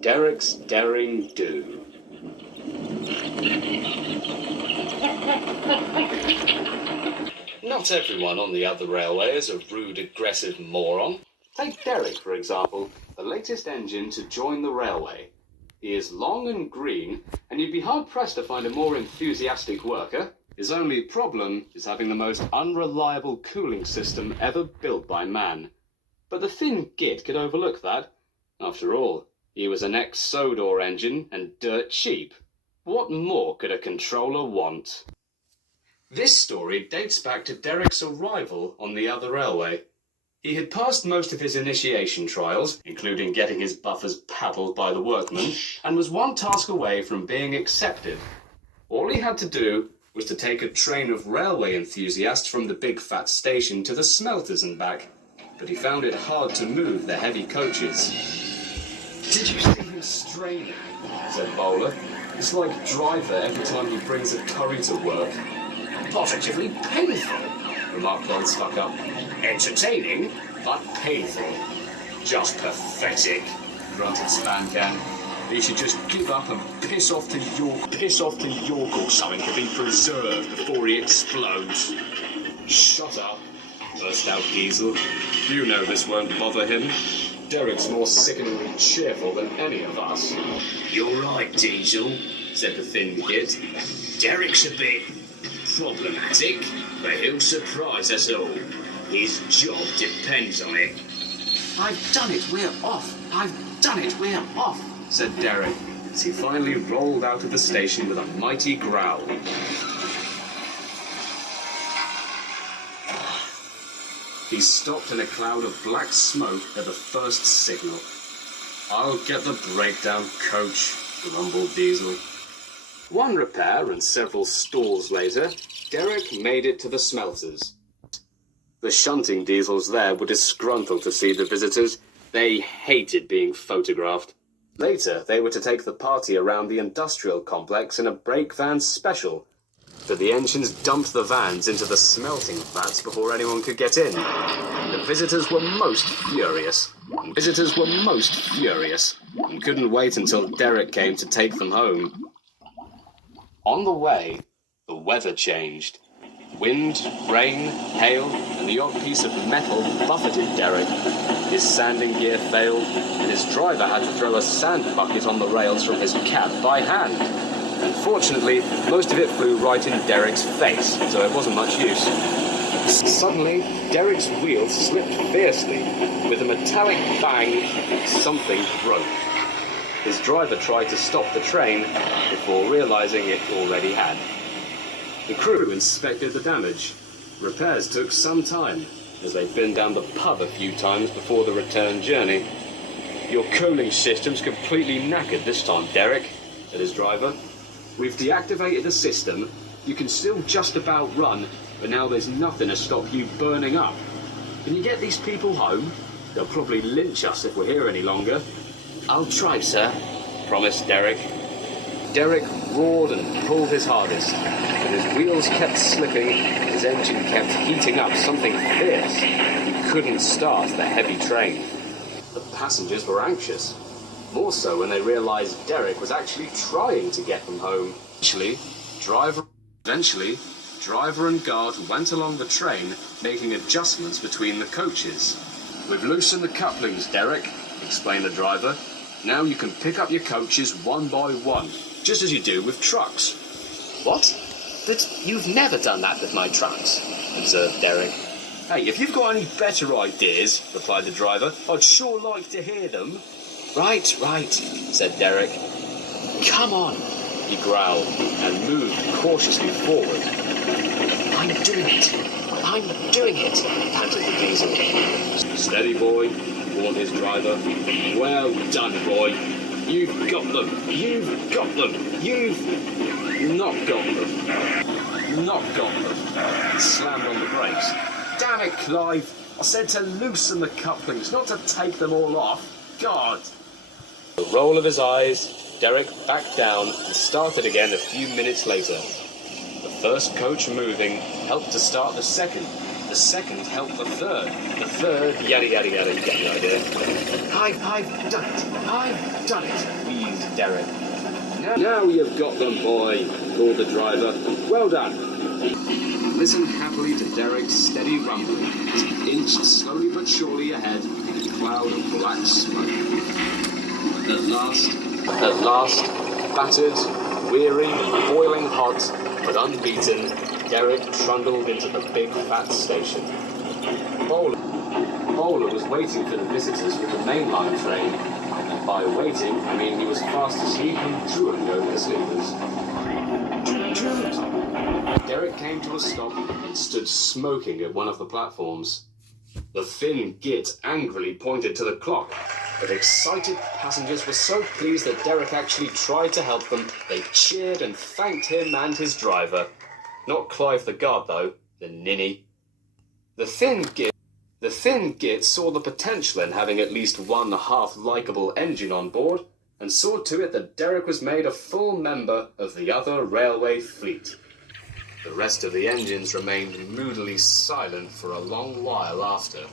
Derrick's Daring Do. Not everyone on the other railway is a rude, aggressive moron. Take Derrick, for example, the latest engine to join the railway. He is long and green, and you'd be hard-pressed to find a more enthusiastic worker. His only problem is having the most unreliable cooling system ever built by man. But the thin git could overlook that. After all, he was an ex-Sodor engine and dirt cheap. What more could a controller want? This story dates back to Derrick's arrival on the other railway. He had passed most of his initiation trials, including getting his buffers paddled by the workmen, and was one task away from being accepted. All he had to do was to take a train of railway enthusiasts from the big fat station to the smelters and back, but he found it hard to move the heavy coaches. "Did you see him straining?" said Bowler. "It's like Driver every time he brings a curry to work." "Positively painful," remarked Lord Stuck-Up. "Entertaining, but painful." "Just pathetic," grunted Spancan. "He should just give up and piss off to York or something to be preserved before he explodes." "Shut up," burst out Diesel. "You know this won't bother him. Derrick's more sickeningly cheerful than any of us." "You're right, Diesel," said the thin git. "Derrick's a bit problematic, but he'll surprise us all. His job depends on it." "I've done it, we're off! I've done it, we're off!" said Derrick, as he finally rolled out of the station with a mighty growl. He stopped in a cloud of black smoke at the first signal. "I'll get the breakdown coach," grumbled Diesel. One repair and several stalls later, Derrick made it to the smelters. The shunting diesels there were disgruntled to see the visitors. They hated being photographed. Later, they were to take the party around the industrial complex in a brake van special, but the engines dumped the vans into the smelting vats before anyone could get in. The visitors were most furious, and couldn't wait until Derrick came to take them home. On the way, the weather changed. Wind, rain, hail, and the odd piece of metal buffeted Derrick. His sanding gear failed, and his driver had to throw a sand bucket on the rails from his cab by hand. Unfortunately, most of it flew right in Derrick's face, so it wasn't much use. Suddenly, Derrick's wheels slipped fiercely. With a metallic bang, something broke. His driver tried to stop the train before realizing it already had. The crew inspected the damage. Repairs took some time, as they'd been down the pub a few times before the return journey. "Your cooling system's completely knackered this time, Derrick," said his driver. "We've deactivated the system. You can still just about run, but now there's nothing to stop you burning up. Can you get these people home? They'll probably lynch us if we're here any longer." "I'll try, sir," promised Derrick. Derrick roared and pulled his hardest, but his wheels kept slipping, his engine kept heating up something fierce. He couldn't start the heavy train. The passengers were anxious, more so when they realized Derrick was actually trying to get them home. Eventually, driver and guard went along the train, making adjustments between the coaches. "We've loosened the couplings, Derrick," explained the driver. "Now you can pick up your coaches one by one, just as you do with trucks." "What? But you've never done that with my trucks," observed Derrick. "Hey, if you've got any better ideas," replied the driver, "I'd sure like to hear them." Right, said Derrick. "Come on," he growled, and moved cautiously forward. I'm doing it, panted the Diesel. "Steady, boy," warned his driver. "Well done, boy. You've got them. You've not got them. He slammed on the brakes. "Damn it, Clive. I said to loosen the couplings, not to take them all off. God." The roll of his eyes, Derrick backed down and started again a few minutes later. The first coach moving helped to start the second, The second helped the third. The third, yada yada yada, you get the idea. I've done it. I've done it, wheezed Derek. Now you've got them, boy, called the driver. Well done. Listen happily to Derek's steady rumbling as he inched slowly but surely ahead in a cloud of black smoke. At last, battered, weary, boiling hot, but unbeaten, Derek trundled into the big fat station. Bowler was waiting for the visitors with the mainline train. And by waiting, I mean he was fast asleep and drooling over the sleepers. Derek came to a stop and stood smoking at one of the platforms. The thin git angrily pointed to the clock, but excited passengers were so pleased that Derek actually tried to help them, they cheered and thanked him and his driver. Not Clive the guard, though, the ninny. The thin git saw the potential in having at least one half-likeable engine on board, and saw to it that Derek was made a full member of the other railway fleet. The rest of the engines remained moodily silent for a long while after.